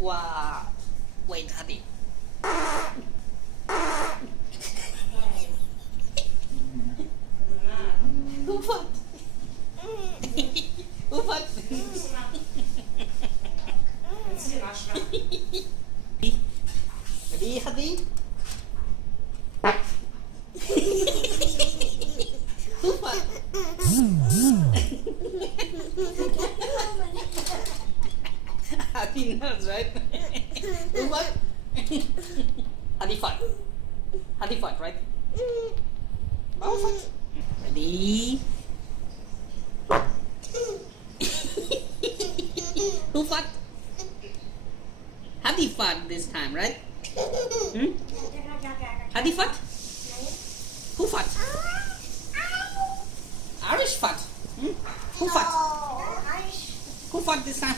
Wow. Wait, Hadi. Ufat. Ufat. Ready, Hadi? Ufat. Hadi knows, right? Ufat. Hadi fat. Hadi fat, right? Ufat. Ready? Who fought? Hadi fought this time, right? Hmm? Hadi fought? Who fought? Irish fought. Hmm? Who fought? Who fought this time?